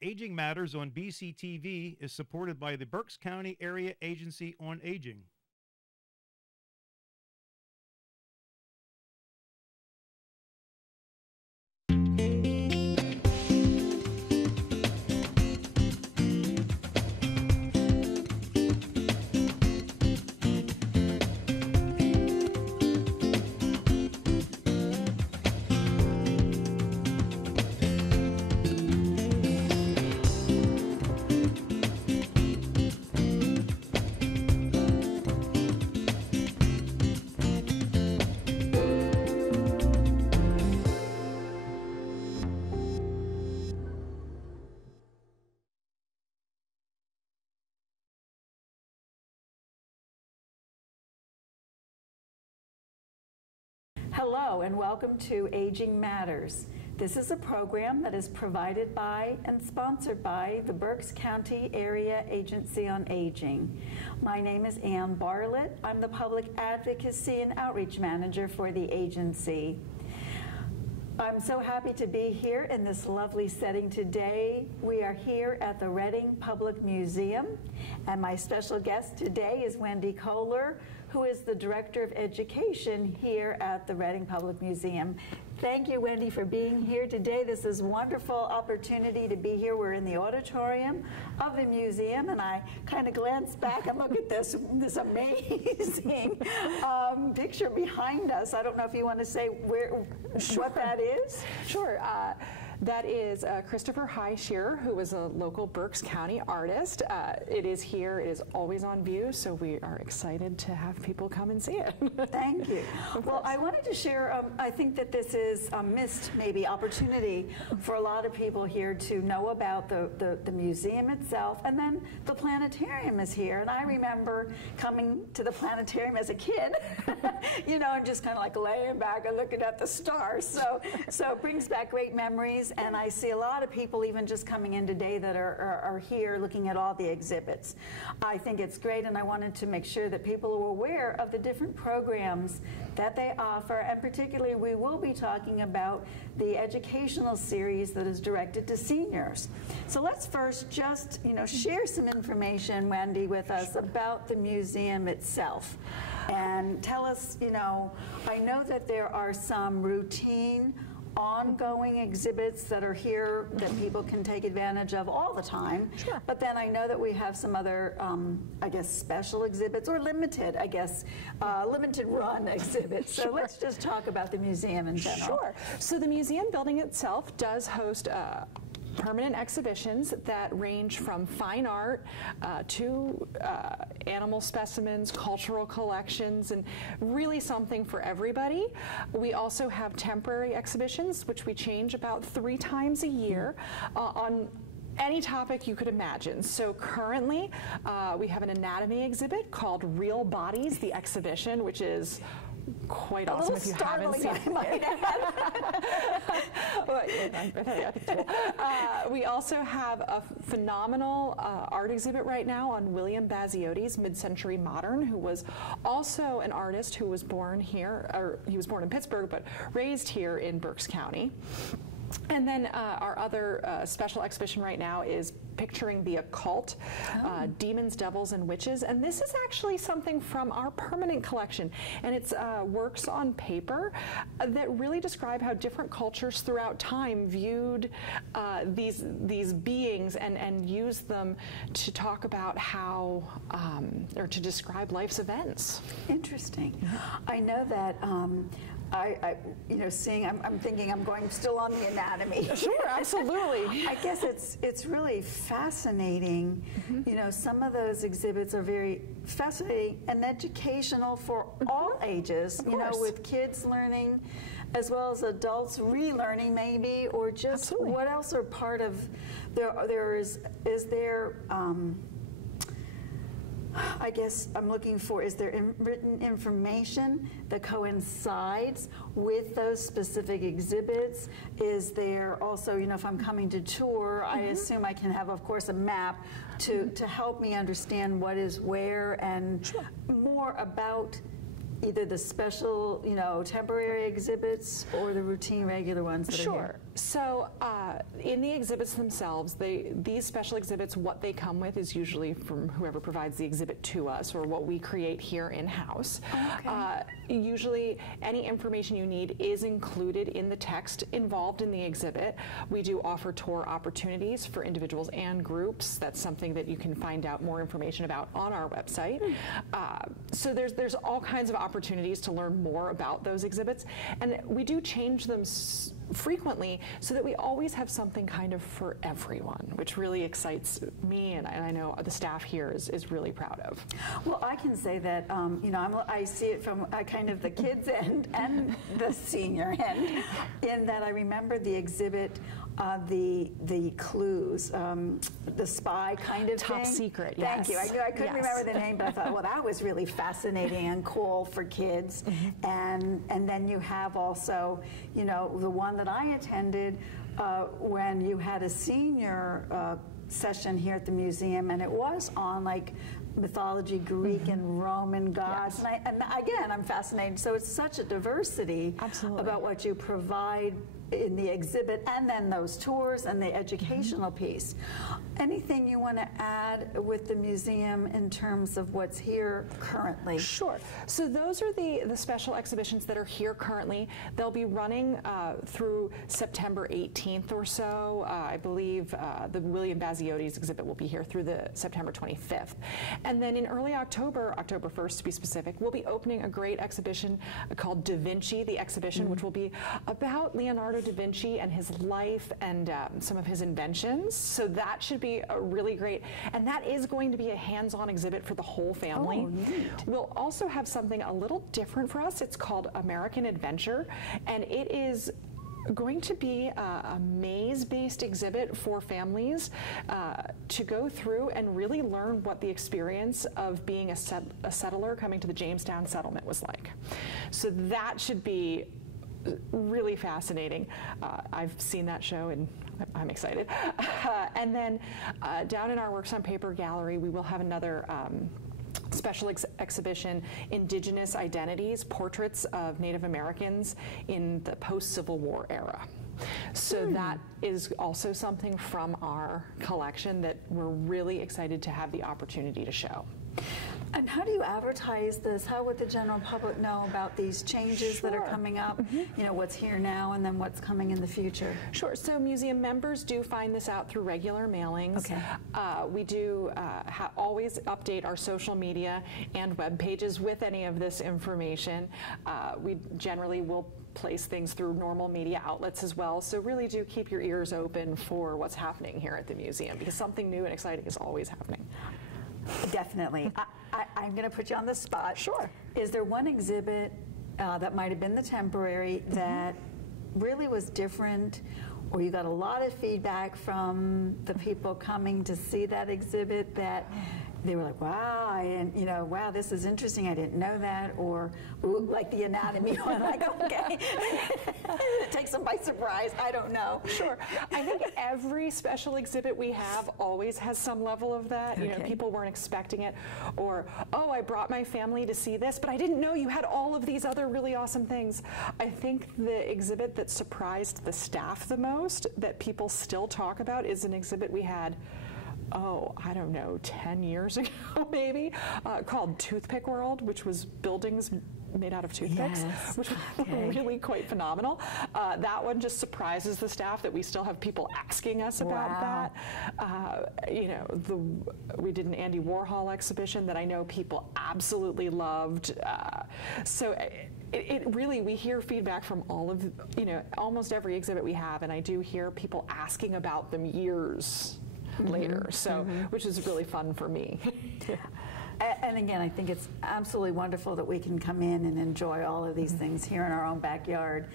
Aging Matters on BCTV is supported by the Berks County Area Agency on Aging. Hello and welcome to Aging Matters. This is a program that is provided by and sponsored by the Berks County Area Agency on Aging. My name is Ann Barlet. I'm the Public Advocacy and Outreach Manager for the agency. I'm so happy to be here in this lovely setting today. We are here at the Reading Public Museum, and my special guest today is Wendy Koller, who is the Director of Education here at the Reading Public Museum. Thank you, Wendy, for being here today. This is a wonderful opportunity to be here. We're in the auditorium of the museum, and I kind of glance back and look at this amazing picture behind us. I don't know if you want to say what that is? Sure. That is Christopher High Shearer, who is a local Berks County artist. It is here, it is always on view, so we are excited to have people come and see it. Thank you. Well, I wanted to share, I think that this is a missed maybe opportunity for a lot of people here to know about the museum itself, and then the planetarium is here. And I remember coming to the planetarium as a kid, you know, and just kind of like laying back and looking at the stars. So it brings back great memories. And I see a lot of people even just coming in today that are here looking at all the exhibits. I think it's great, and I wanted to make sure that people are aware of the different programs that they offer, and particularly we will be talking about the educational series that is directed to seniors. So let's first just, share some information, Wendy, with us about the museum itself. And tell us, I know that there are some routine ongoing exhibits that are here that people can take advantage of all the time. Sure. But then I know that we have some other, I guess, special exhibits or limited, limited run exhibits. So let's just talk about the museum in general. Sure. So the museum building itself does host permanent exhibitions that range from fine art to animal specimens, cultural collections, and really something for everybody. We also have temporary exhibitions, which we change about 3 times a year on any topic you could imagine. So currently, we have an anatomy exhibit called Real Bodies, the exhibition, which is quite awesome if you haven't seen it. We also have a phenomenal art exhibit right now on William Basioti's Mid-Century Modern, who was also an artist who was born here, or he was born in Pittsburgh, but raised here in Berks County. And then our other special exhibition right now is Picturing the Occult, Demons, Devils, and Witches. And this is actually something from our permanent collection. And it's works on paper that really describe how different cultures throughout time viewed these beings and used them to talk about how, or to describe life's events. Interesting. I know that I'm thinking I'm going still on the anatomy. Sure, absolutely. I guess it's really fascinating. Some of those exhibits are very fascinating and educational for all ages. With kids learning, as well as adults relearning, maybe, or just absolutely. What else are part of is there. I guess I'm looking for, is there written information that coincides with those specific exhibits? Is there also, if I'm coming to tour, I assume I can have, of course, a map to help me understand what is where and more about either the special, temporary exhibits or the routine regular ones that are here. So in the exhibits themselves, these special exhibits, what they come with is usually from whoever provides the exhibit to us or what we create here in-house. Okay. Usually any information you need is included in the text involved in the exhibit. We do offer tour opportunities for individuals and groups. That's something that you can find out more information about on our website. So there's all kinds of opportunities to learn more about those exhibits. And we do change them frequently so that we always have something kind of for everyone, which really excites me, and I know the staff here is really proud of. Well, I can say that I see it from kind of the kids end and the senior end, in that I remember the exhibit, the clues, the spy kind of Top thing. secret, Thank yes. you. I knew I couldn't Yes. remember the name, but I thought, well, that was really fascinating and cool for kids. And then you have also, the one that I attended when you had a senior session here at the museum, and it was on like mythology, Greek and Roman gods. Yes. And again, I'm fascinated. So it's such a diversity Absolutely. about what you provide in the exhibit, and then those tours and the educational piece. Anything you want to add with the museum in terms of what's here currently? Sure. So those are the special exhibitions that are here currently. They'll be running through September 18th or so. I believe the William Basiotes exhibit will be here through the September 25th. And then in early October, October 1st to be specific, we'll be opening a great exhibition called Da Vinci, the exhibition, which will be about Leonardo da Vinci and his life and some of his inventions. So that should be a really great, and that is going to be a hands-on exhibit for the whole family. Oh, neat. We'll also have something a little different for us. It's called American Adventure, and it is going to be a maze-based exhibit for families to go through and really learn what the experience of being a settler coming to the Jamestown settlement was like. So that should be really fascinating. I've seen that show and I'm excited. And then down in our Works on Paper gallery, we will have another special exhibition, Indigenous Identities, Portraits of Native Americans in the Post-Civil War Era. So that is also something from our collection that we're really excited to have the opportunity to show. And how do you advertise this? How would the general public know about these changes that are coming up? What's here now and then what's coming in the future? Sure. So museum members do find this out through regular mailings. Okay. We do always update our social media and web pages with any of this information. We generally will place things through normal media outlets as well. So really do keep your ears open for what's happening here at the museum, because something new and exciting is always happening. Definitely. I'm going to put you on the spot. Sure. Is there one exhibit that might have been the temporary that really was different, or you got a lot of feedback from the people coming to see that exhibit that they were like, wow, wow, this is interesting, I didn't know that, or ooh, like the anatomy one, like, okay, it takes them by surprise, I don't know. Sure. I think every special exhibit we have always has some level of that. You know, people weren't expecting it, or, oh, I brought my family to see this, but I didn't know you had all of these other really awesome things. I think the exhibit that surprised the staff the most, that people still talk about, is an exhibit we had, I don't know, 10 years ago maybe, called Toothpick World, which was buildings made out of toothpicks, which was really quite phenomenal. That one just surprises the staff that we still have people asking us about that. We did an Andy Warhol exhibition that I know people absolutely loved. So it really, we hear feedback from all of, almost every exhibit we have, and I do hear people asking about them years later, so which is really fun for me. And again, I think it's absolutely wonderful that we can come in and enjoy all of these things here in our own backyard.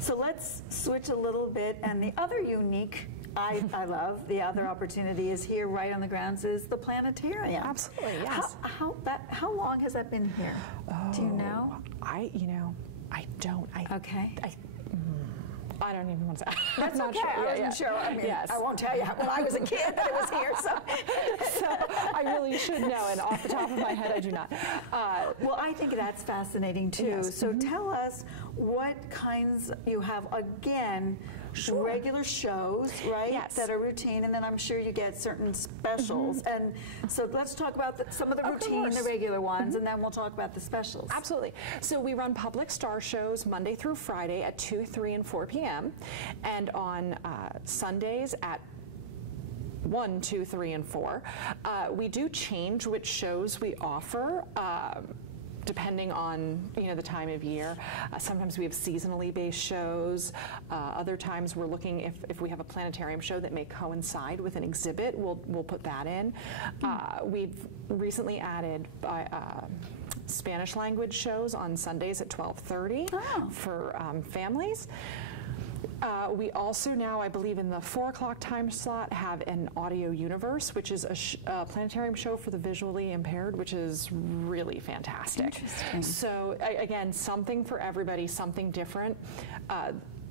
So let's switch a little bit, and the other unique, I love, the other opportunity is here right on the grounds is the Planetarium. Absolutely, yes. How long has that been here? Do you know? I don't. I don't even want to say. That's I'm okay. not sure. I wasn't sure. I mean, yes. I won't tell you when I was a kid that it was here. So I really should know, and off the top of my head, I do not. Well, I think that's fascinating too. Yes. So tell us what kinds you have again. regular shows, right? Yes. That are routine, and then I'm sure you get certain specials. And so let's talk about some of the routine, the regular ones, and then we'll talk about the specials. Absolutely. So we run public star shows Monday through Friday at 2, 3, and 4 p.m. and on Sundays at 1, 2, 3, and 4. We do change which shows we offer. Depending on the time of year. Sometimes we have seasonally based shows. Other times we're looking if we have a planetarium show that may coincide with an exhibit, we'll put that in. We've recently added Spanish language shows on Sundays at 12:30 for families. We also now, I believe in the 4 o'clock time slot, have an Audio Universe, which is a planetarium show for the visually impaired, which is really fantastic. Interesting. So again, something for everybody, something different.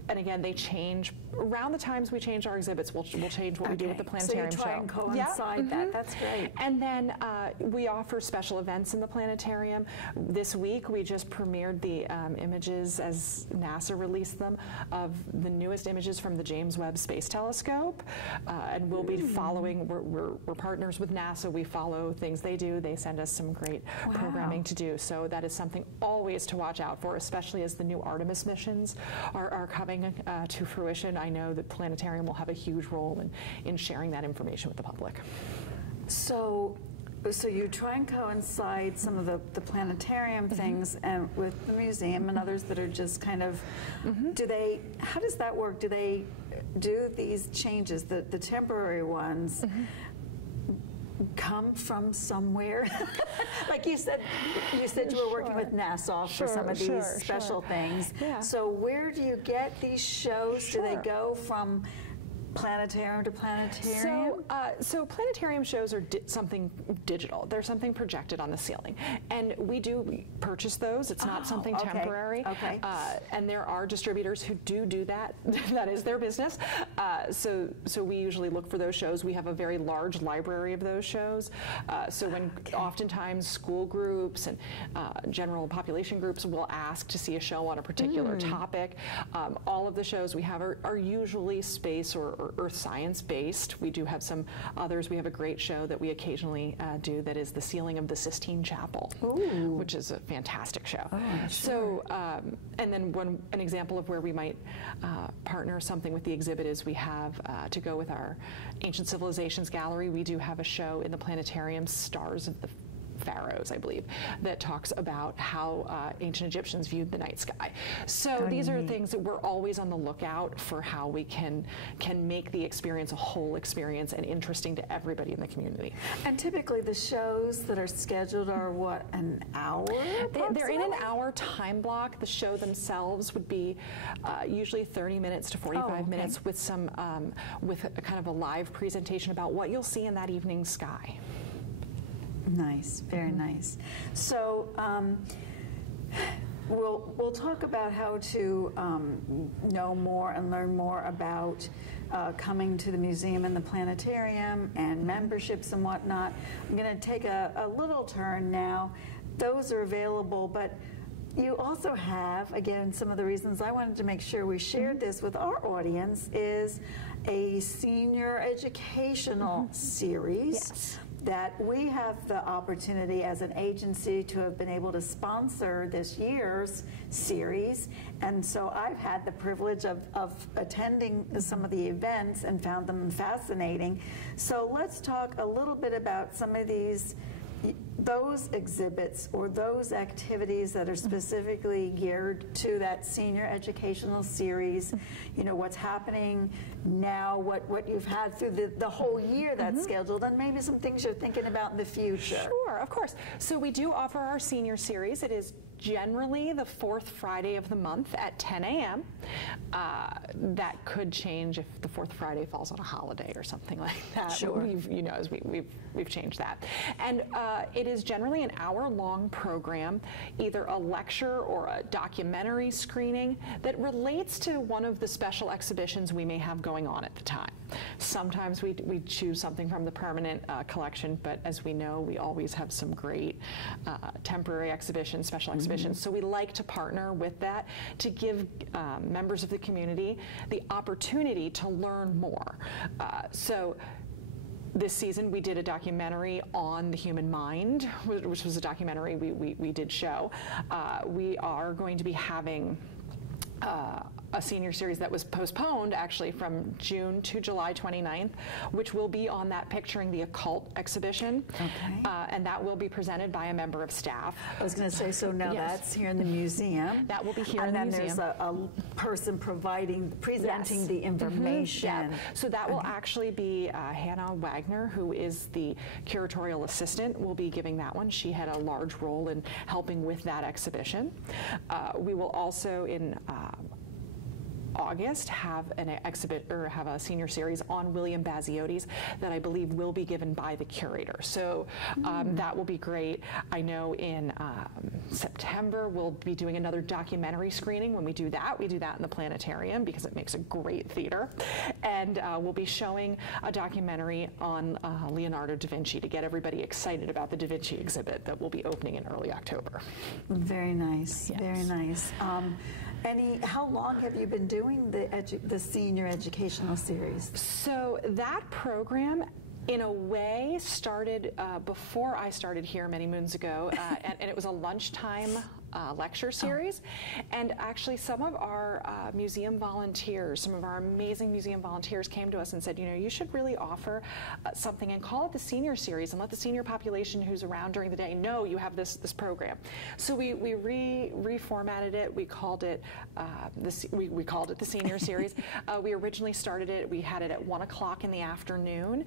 And again, they change around the times we change our exhibits. We'll change what we do with the planetarium show. So you try and coincide that. That's great. And then we offer special events in the planetarium. This week we just premiered the images, as NASA released them, of the newest images from the James Webb Space Telescope. And we'll be following. We're partners with NASA. We follow things they do. They send us some great programming to do. So that is something always to watch out for, especially as the new Artemis missions are coming to fruition. I know that Planetarium will have a huge role in sharing that information with the public. So you try and coincide some of the planetarium things and with the museum and others that are just kind of, how does that work? Do they do these changes, the temporary ones, come from somewhere? Like you said you were working with NASA for some of these special things. Yeah. So where do you get these shows? Do they go from planetarium to planetarium? So planetarium shows are something digital. They're something projected on the ceiling, and we purchase those. It's not something temporary. Okay. And there are distributors who do that. That is their business. So we usually look for those shows. We have a very large library of those shows. So when oftentimes school groups and general population groups will ask to see a show on a particular topic, all of the shows we have are usually space or earth science based. We do have some others. We have a great show that we occasionally do that is the ceiling of the Sistine Chapel, which is a fantastic show. So, and then an example of where we might partner something with the exhibit is we have, to go with our Ancient Civilizations Gallery, we do have a show in the planetarium, Stars of the Pharaohs, I believe, that talks about how ancient Egyptians viewed the night sky. So these are things that we're always on the lookout for, how we can make the experience a whole experience and interesting to everybody in the community. And typically the shows that are scheduled are what, an hour? They're in an hour time block. The show themselves would be usually 30 minutes to 45 minutes with some with a kind of a live presentation about what you'll see in that evening sky. Nice, very nice. So we'll talk about how to know more and learn more about coming to the museum and the planetarium and memberships and whatnot. I'm going to take a little turn now. Those are available, but you also have, again, some of the reasons I wanted to make sure we shared this with our audience is a senior educational series that we have the opportunity as an agency to have been able to sponsor this year's series. And so I've had the privilege of attending some of the events and found them fascinating. So let's talk a little bit about some of those exhibits or those activities that are specifically geared to that senior educational series. You know, what's happening now, what you've had through the whole year that's scheduled, and maybe some things you're thinking about in the future. Sure, of course. So we do offer our senior series. It is generally the fourth Friday of the month at 10 a.m. That could change if the fourth Friday falls on a holiday or something like that. Sure. We've changed that. And it is generally an hour-long program, either a lecture or a documentary screening that relates to one of the special exhibitions we may have going on at the time. Sometimes we choose something from the permanent collection, but as we know, we always have some great temporary exhibitions, special exhibitions exhibitions. So we like to partner with that to give members of the community the opportunity to learn more. So this season we did a documentary on the human mind, which was a documentary we did show. We are going to be having a senior series that was postponed actually from June to July 29th, which will be on that Picturing the Occult exhibition. Okay. And that will be presented by a member of staff. I was going to say, so now that's here in the museum. That will be here in the museum. And then there's a person presenting Yes. the information. Yeah. So that will actually be Hannah Wagner, who is the curatorial assistant, will be giving that one. She had a large role in helping with that exhibition. We will also in August have an exhibit or have a senior series on William Baziotes that I believe will be given by the curator. So that will be great. I know in September we'll be doing another documentary screening. When we do that in the Planetarium because it makes a great theater. And we'll be showing a documentary on Leonardo da Vinci to get everybody excited about the Da Vinci exhibit that will be opening in early October. Very nice, Yes. very nice. How long have you been doing the senior educational series? So that program, in a way, started before I started here many moons ago, and it was a lunchtime lecture series. And actually some of our museum volunteers, some of our amazing museum volunteers came to us and said, you should really offer something and call it the senior series and let the senior population who's around during the day know you have this program. So we reformatted it. We called it we called it the senior series. We originally started it. We had it at 1 o'clock in the afternoon,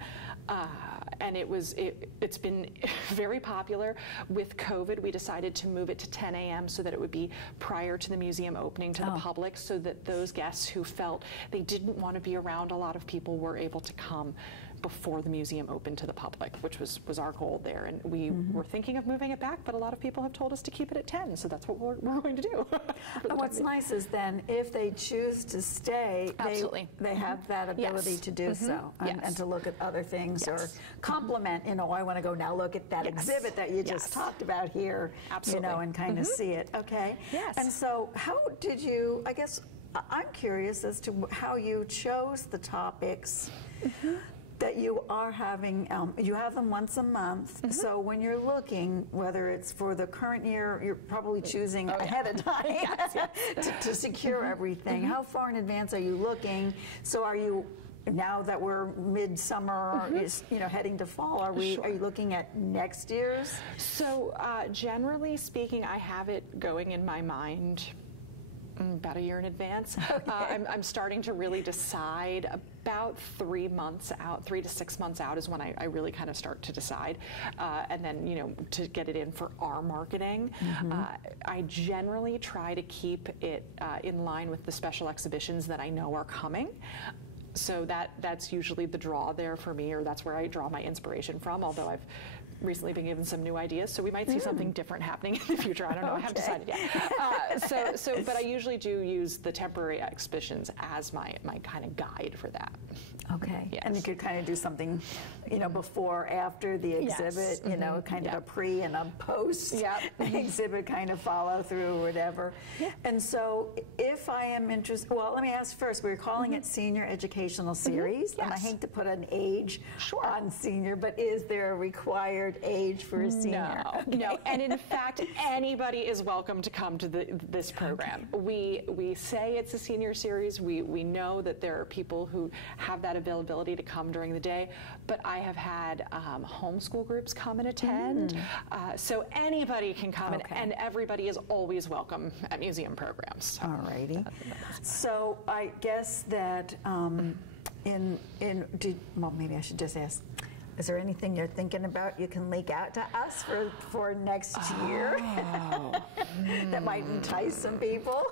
and it's been very popular. With COVID, we decided to move it to 10 a.m. so that it would be prior to the museum opening to the public, so that those guests who felt they didn't want to be around a lot of people were able to come before the museum opened to the public, which was our goal there. And we were thinking of moving it back, but a lot of people have told us to keep it at 10, so that's what we're going to do. And what's nice is then if they choose to stay, they have that ability to do so and to look at other things or complement, I want to go now look at that exhibit that you just talked about here, and kind of see it. Okay. Yes. And so how did you, I guess I'm curious as to how you chose the topics that you are having. You have them once a month, so when you're looking, whether it's for the current year, you're probably choosing ahead of time to secure everything. How far in advance are you looking? So are you, now that we're midsummer, is heading to fall, are you looking at next year's? So generally speaking, I have it going in my mind about a year in advance. I'm starting to really decide about 3 months out, 3 to 6 months out is when I really kind of start to decide. And then, to get it in for our marketing. I generally try to keep it in line with the special exhibitions that I know are coming. So that's usually the draw there for me, or that's where I draw my inspiration from, although I've recently been given some new ideas, so we might see something different happening in the future. I don't know. I haven't decided yet. But I usually do use the temporary exhibitions as my kind of guide for that. Okay. Yes. And you could kind of do something, before, after the exhibit, kind of a pre and a post exhibit kind of follow through or whatever. And so if I am interested, well, let me ask first, we're calling it Senior Educational Series, and I hate to put an age on senior, but is there a required age for a senior? No. And in fact, anybody is welcome to come to this program. We say it's a senior series. We know that there are people who have that availability to come during the day, but I have had homeschool groups come and attend. So anybody can come, and everybody is always welcome at museum programs. All righty. So I guess that well, maybe I should just ask, is there anything you're thinking about you can leak out to us for next year that might entice some people?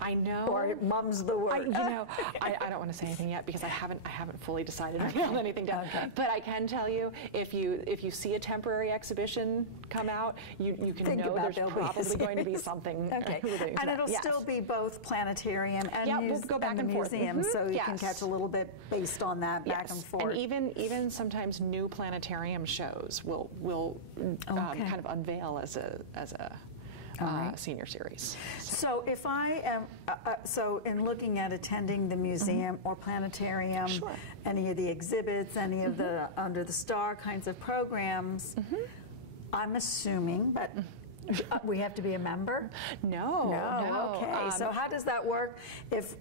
I know. Or mum's the word. I don't want to say anything yet because I haven't fully decided on anything down. But I can tell you, if you see a temporary exhibition come out, you can know there's probably going to be something. And it'll still be both planetarium and we'll go back and museum, so you can catch a little bit based on that back and forth. And even sometimes new planetarium shows will kind of unveil as a senior series. So if I am, so in looking at attending the museum or planetarium, any of the exhibits, any of the Under the Star kinds of programs, I'm assuming, but we have to be a member? No. Okay. So how does that work?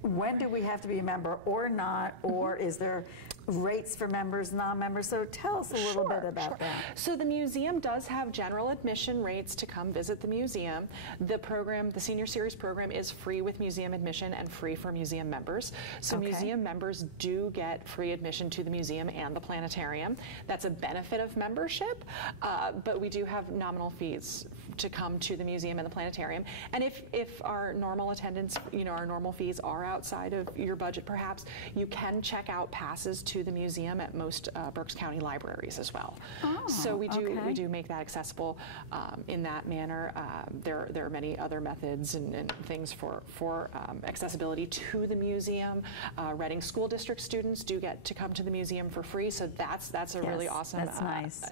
When do we have to be a member or not? Or is there rates for members, non-members? So tell us a little bit about that. So the museum does have general admission rates to come visit the museum. The program, the Senior Series program, is free with museum admission and free for museum members. So museum members do get free admission to the museum and the planetarium. That's a benefit of membership, but we do have nominal fees to come to the museum and the planetarium. And if our normal attendance, our normal fees are outside of your budget perhaps, you can check out passes to the museum at most Berks County libraries as well. So we do make that accessible in that manner. There are many other methods and things for accessibility to the museum. Reading School District students do get to come to the museum for free, so that's a really awesome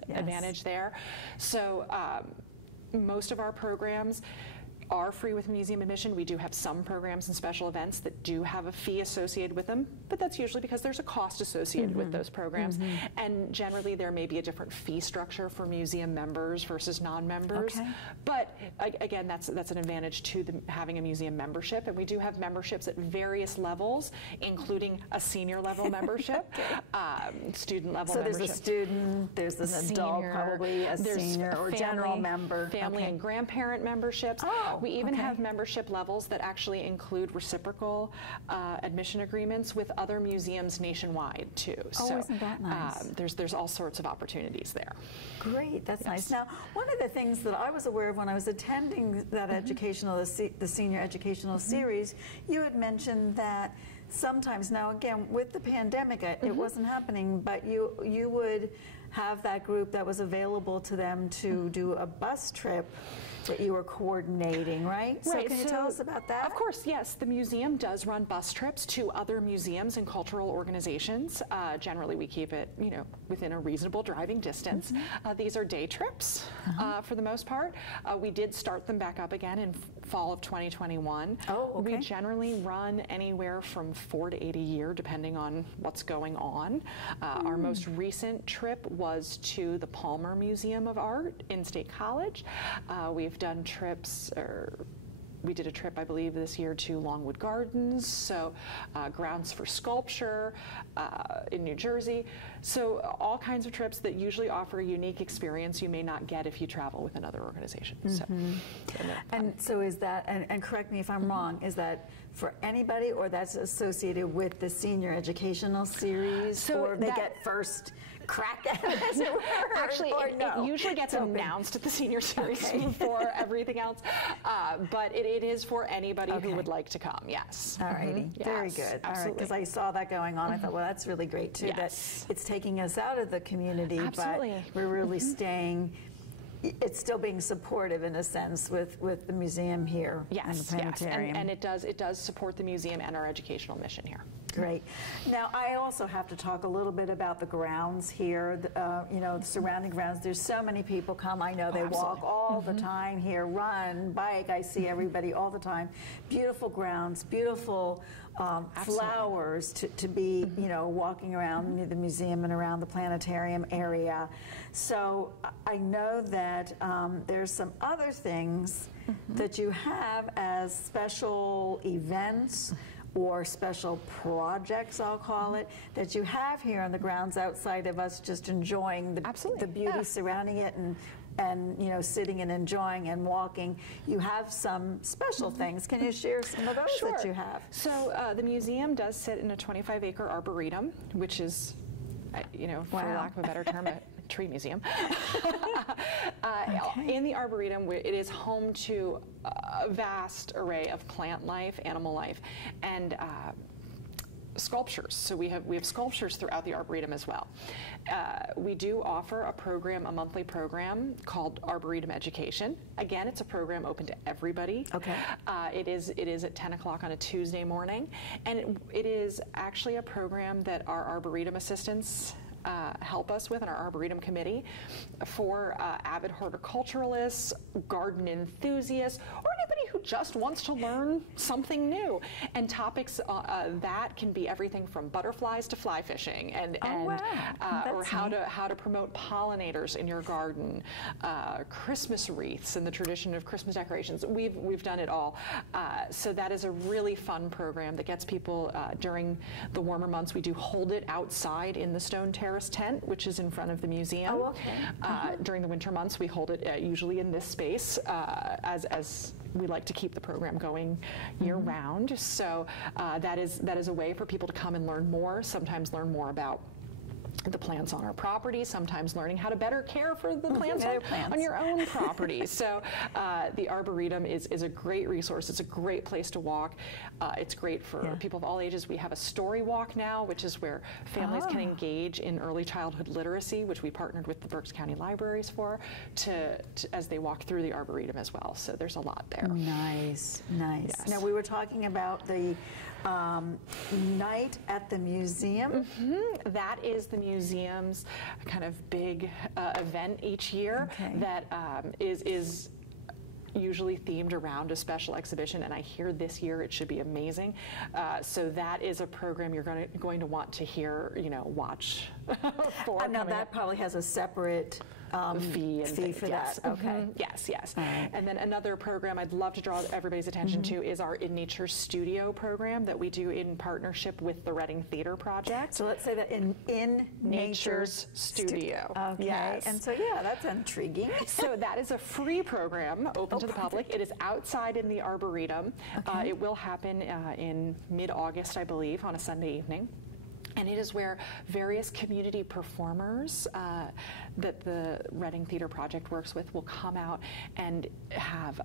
advantage there. So most of our programs are free with museum admission. We do have some programs and special events that do have a fee associated with them, but that's usually because there's a cost associated with those programs. And generally there may be a different fee structure for museum members versus non-members. But again, that's an advantage to having a museum membership. And we do have memberships at various levels, including a senior level membership, student level membership. So there's a student, there's an adult, probably a senior or general member. Family and grandparent memberships. We even have membership levels that actually include reciprocal admission agreements with other museums nationwide too. So isn't that nice? There's all sorts of opportunities there. Great, that's nice. Now, one of the things that I was aware of when I was attending that the senior educational series, you had mentioned that sometimes, now again, with the pandemic, it wasn't happening, but you would have that group that was available to them to do a bus trip that you were coordinating, right? So can you tell us about that? Of course, yes. The museum does run bus trips to other museums and cultural organizations. Generally, we keep it, within a reasonable driving distance. These are day trips for the most part. We did start them back up again in fall of 2021. We generally run anywhere from 4 to 8 a year, depending on what's going on. Our most recent trip was to the Palmer Museum of Art in State College. We've done trips, we did a trip, I believe, this year to Longwood Gardens, so Grounds for Sculpture in New Jersey. So all kinds of trips that usually offer a unique experience you may not get if you travel with another organization. And so is that, and correct me if I'm wrong, is that for anybody, or that's associated with the senior educational series, or they get first crack at it, as it were? Actually, it usually gets announced at the senior series before everything else, but it is for anybody who would like to come, yes. All righty, very good. All right, because I saw that going on, I thought, well, that's really great too, that it's taking us out of the community, but we're really staying, it's still being supportive in a sense with the museum here and the planetarium. And it does support the museum and our educational mission here. Great. Now, I also have to talk a little bit about the grounds here, the surrounding grounds. There's so many people come. I know they walk all the time here, run, bike. I see everybody all the time. Beautiful grounds, beautiful flowers to be, walking around the museum and around the planetarium area. So I know that there's some other things that you have as special events or special projects, I'll call it, that you have here on the grounds outside of us just enjoying the beauty surrounding it and sitting and enjoying and walking. You have some special things. Can you share some of those that you have? So the museum does sit in a 25-acre arboretum, which is, for lack of a better term, a tree museum. In the arboretum, it is home to a vast array of plant life, animal life, and sculptures. So we have sculptures throughout the arboretum as well. We do offer a monthly program called Arboretum Education. Again, it's a program open to everybody. It is at 10 o'clock on a Tuesday morning, and it is actually a program that our arboretum assistants help us with in our Arboretum Committee for avid horticulturalists, garden enthusiasts, or anybody who just wants to learn something new. And topics that can be everything from butterflies to fly fishing, or how to promote pollinators in your garden, Christmas wreaths and the tradition of Christmas decorations. We've done it all. So that is a really fun program that gets people during the warmer months. We do hold it outside in the Stone Terrace tent, which is in front of the museum. Oh, okay. During the winter months, we hold it usually in this space as we like to keep the program going year-round. So that is a way for people to come and learn more, sometimes learn more about the plants on our property, sometimes learning how to better care for the plants on your own property. So the Arboretum is a great resource. It's a great place to walk. It's great for people of all ages. We have a story walk now, which is where families can engage in early childhood literacy, which we partnered with the Berks County Libraries for, as they walk through the Arboretum as well. So there's a lot there. Nice, nice. Yes. Now, we were talking about the night at the museum. That is the museum's kind of big event each year that is usually themed around a special exhibition, and I hear this year it should be amazing. So that is a program you're going to want to watch for. Now that probably has a separate fee for that. Okay. Yes, yes. Right. And then another program I'd love to draw everybody's attention to is our In Nature Studio program that we do in partnership with the Reading Theater Project. So let's say that in Nature's Studio. Okay. Yes. And so that's intriguing. So that is a free program open to the public. It is outside in the Arboretum. It will happen in mid-August, I believe, on a Sunday evening. And it is where various community performers that the Reading Theater Project works with will come out and have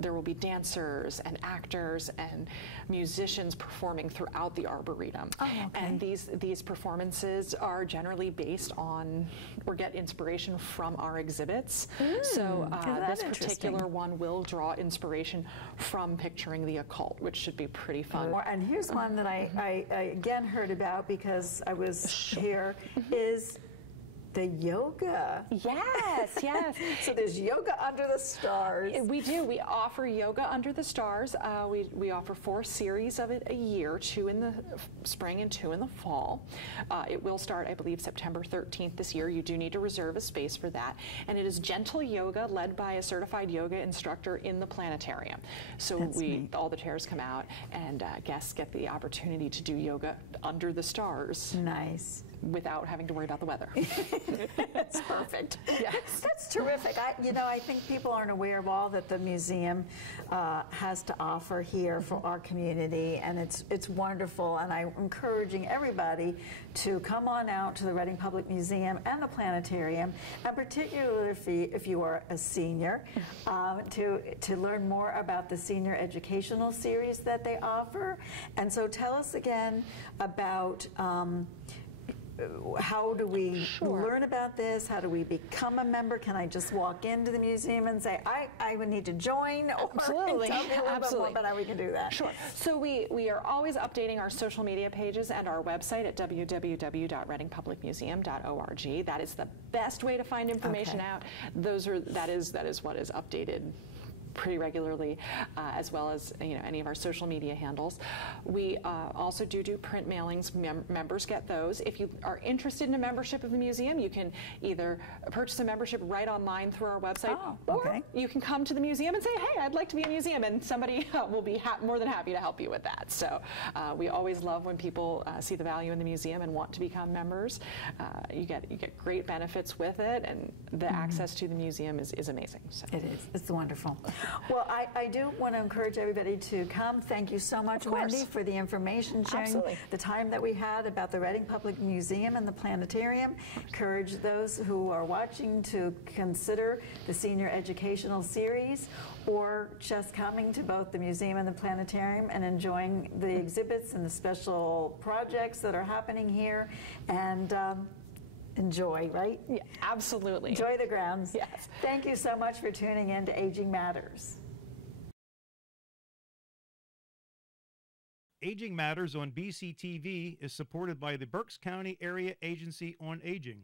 there will be dancers and actors and musicians performing throughout the Arboretum. And these performances are generally based on or get inspiration from our exhibits. So this particular one will draw inspiration from picturing the occult, which should be pretty fun. And here's one that I again heard about because I was here, is the yoga. Yes, yes. So there's yoga under the stars. We do. We offer yoga under the stars. We offer 4 series of it a year, 2 in the spring and 2 in the fall. It will start, I believe, September 13th this year. You do need to reserve a space for that. And it is gentle yoga led by a certified yoga instructor in the Planetarium. So all the chairs come out and guests get the opportunity to do yoga under the stars. Nice. Without having to worry about the weather. That's perfect. Yes. That's terrific. I think people aren't aware of all that the museum has to offer here for our community, and it's wonderful. And I'm encouraging everybody to come on out to the Reading Public Museum and the Planetarium, and particularly if you are a senior, to learn more about the senior educational series that they offer. And so tell us again about how do we learn about this? How do we become a member? Can I just walk into the museum and say, I would need to join? Absolutely. Tell me a little bit more about how we can do that. Sure. So we are always updating our social media pages and our website at www.readingpublicmuseum.org. That is the best way to find information out. That is what is updated pretty regularly, as well as any of our social media handles. We also do print mailings. Members get those. If you are interested in a membership of the museum, you can either purchase a membership right online through our website, or you can come to the museum and say, hey, I'd like to be a museum, and somebody will be more than happy to help you with that. So we always love when people see the value in the museum and want to become members. You get great benefits with it, and the access to the museum is amazing. So. It is. It's wonderful. Well, I do want to encourage everybody to come. Thank you so much, Wendy, for the information sharing, the time that we had about the Reading Public Museum and the Planetarium. Encourage those who are watching to consider the Senior Educational Series, or just coming to both the museum and the Planetarium and enjoying the exhibits and the special projects that are happening here. And enjoy, right? Yeah, absolutely. Enjoy the grounds. Yes. Thank you so much for tuning in to Aging Matters. Aging Matters on BCTV is supported by the Berks County Area Agency on Aging.